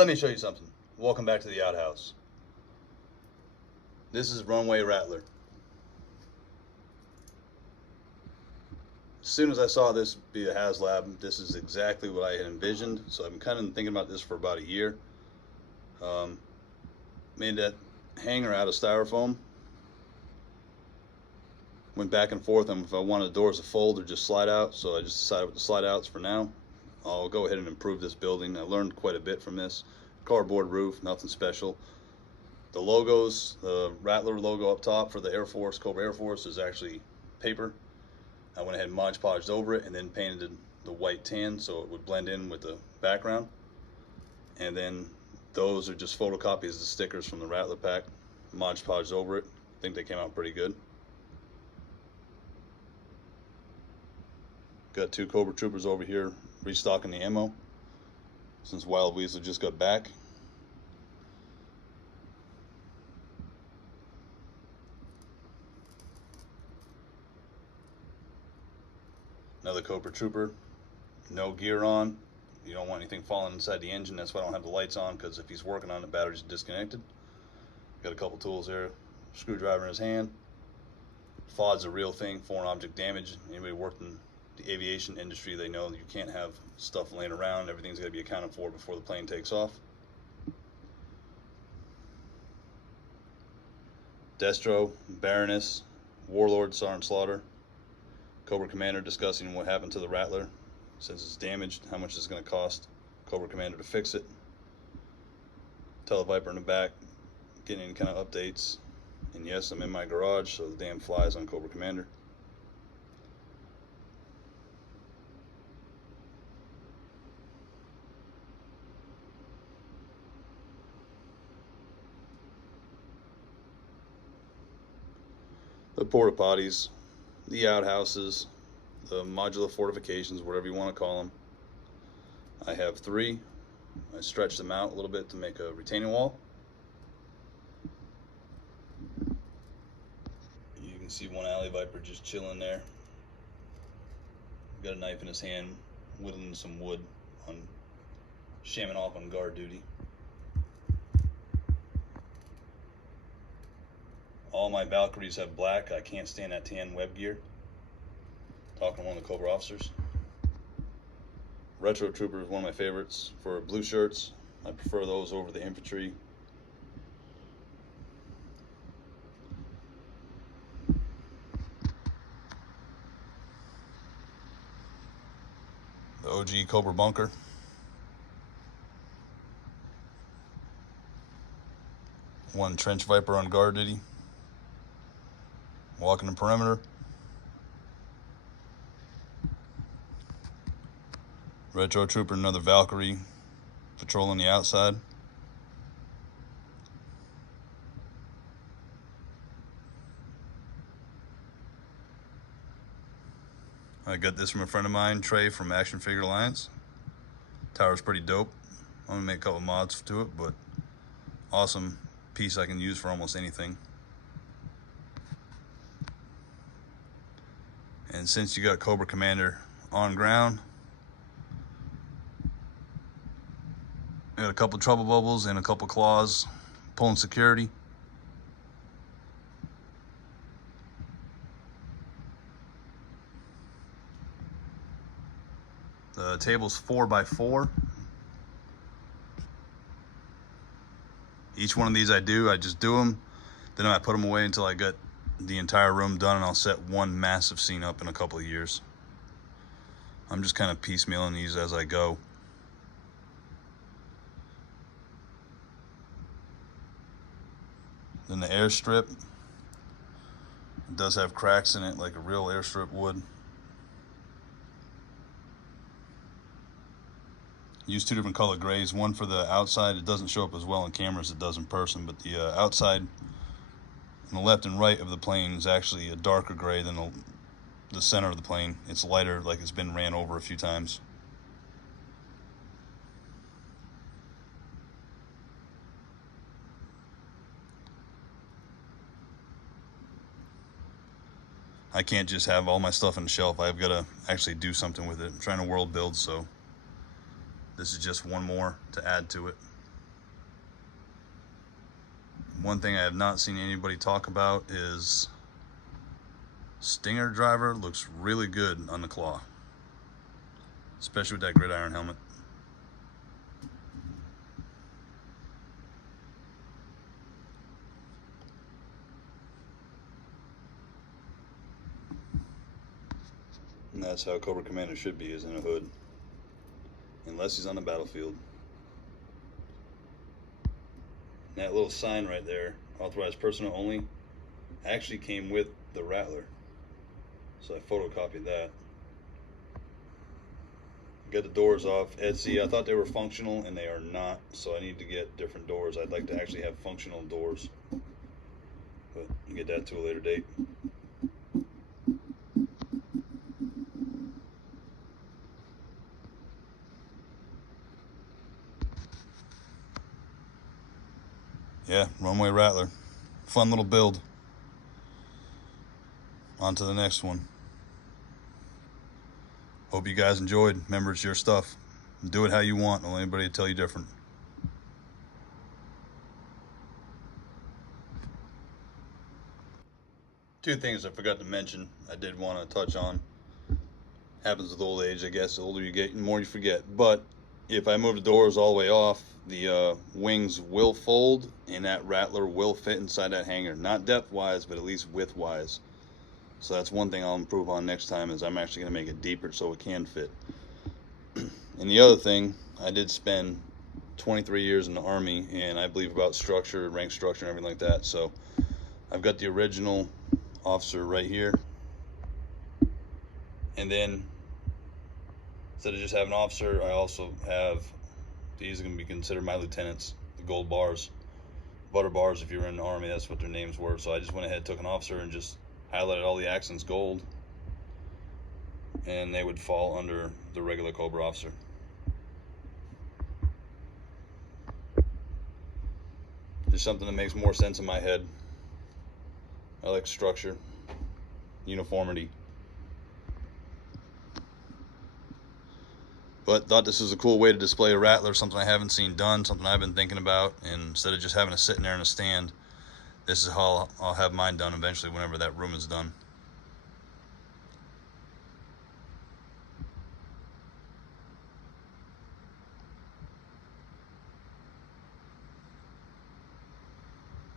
Let me show you something. Welcome back to the Outhouse. This is runway Rattler. As soon as I saw this be a HasLab, this is exactly what I had envisioned. So I've been kind of thinking about this for about a year. Made that hanger out of styrofoam. Went back and forth on if I wanted the doors to fold or just slide out. So I just decided with the slide outs for now. I'll go ahead and improve this building. I learned quite a bit from this. Cardboard roof, nothing special. The logos, the Rattler logo up top for the Air Force, Cobra Air Force, is actually paper. I went ahead and Mod Podged over it and then painted the white tan so it would blend in with the background. And then those are just photocopies of the stickers from the Rattler pack, Mod Podged over it. I think they came out pretty good. Got two Cobra Troopers over here restocking the ammo since Wild Weasel just got back. Another Cobra Trooper, no gear on. You don't want anything falling inside the engine. That's why I don't have the lights on, because if he's working on it, the batteries are disconnected. Got a couple tools there. Screwdriver in his hand. FOD's a real thing, foreign object damage. Anybody worked in the aviation industry, they know that you can't have stuff laying around. Everything's got to be accounted for before the plane takes off. Destro, Baroness, Warlord, Sergeant Slaughter, Cobra Commander discussing what happened to the Rattler since it's damaged, how much it's going to cost Cobra Commander to fix it. Televiper in the back, getting any kind of updates. And yes, I'm in my garage, so the damn flies on Cobra Commander. The porta potties, the outhouses, the modular fortifications, whatever you want to call them. I have three. I stretched them out a little bit to make a retaining wall. You can see one alley viper just chilling there. Got a knife in his hand, whittling some wood, shamming off on guard duty. All my Valkyries have black. I can't stand that tan web gear. Talking to one of the Cobra officers. Retro Trooper is one of my favorites for blue shirts. I prefer those over the infantry. The OG Cobra bunker. One trench viper on guard duty. Walking the perimeter. Retro Trooper, another Valkyrie, patrolling the outside. I got this from a friend of mine, Trey from Action Figure Alliance. Tower's pretty dope. I'm gonna make a couple mods to it, but awesome piece I can use for almost anything. And since you got Cobra Commander on ground, I got a couple trouble bubbles and a couple claws pulling security. The table's 4x4. Each one of these I just do them, then I put them away until I get the entire room done, and I'll set one massive scene up in a couple of years. I'm just kind of piecemealing these as I go. Then the airstrip, it does have cracks in it like a real airstrip would. Use two different color grays, one for the outside. It doesn't show up as well in camera as it does in person, but the outside on the left and right of the plane is actually a darker gray than the center of the plane. It's lighter, like it's been ran over a few times. I can't just have all my stuff on the shelf. I've got to actually do something with it. I'm trying to world build, so this is just one more to add to it. One thing I have not seen anybody talk about is Stinger driver looks really good on the claw, especially with that gridiron helmet. And that's how Cobra Commander should be, is in a hood, unless he's on the battlefield. And that little sign right there, authorized personnel only, actually came with the Rattler, so I photocopied that. Got the doors off. Etsy, I thought they were functional and they are not, so I need to get different doors. I'd like to actually have functional doors, but I'll get that to a later date. Yeah, runway Rattler. Fun little build. On to the next one. Hope you guys enjoyed. Remember, it's your stuff. Do it how you want. Don't let anybody tell you different. Two things I forgot to mention I did want to touch on. Happens with old age, I guess. The older you get, the more you forget. But if I move the doors all the way off, the wings will fold, and that Rattler will fit inside that hanger. Not depth-wise, but at least width-wise. So that's one thing I'll improve on next time, is I'm actually going to make it deeper so it can fit. And the other thing, I did spend 23 years in the Army, and I believe about structure, rank structure, and everything like that. So I've got the original officer right here. And then, instead of just having an officer, I also have, these are going to be considered my lieutenants, the gold bars. Butter bars, if you were in the Army, that's what their names were. So I just went ahead, took an officer, and just highlighted all the accents gold, and they would fall under the regular Cobra officer. Just something that makes more sense in my head. I like structure, uniformity. But thought this was a cool way to display a Rattler, something I haven't seen done, something I've been thinking about, and instead of just having it sitting there in a stand, this is how I'll have mine done eventually whenever that room is done.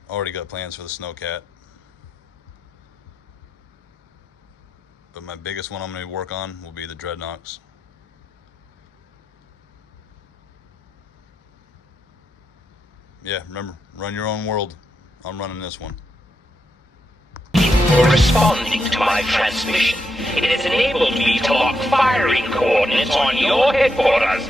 Already got plans for the Snowcat. But my biggest one I'm going to work on will be the Dreadnoks. Yeah, remember, run your own world. I'm running this one. For responding to my transmission, it has enabled me to lock firing coordinates on your headquarters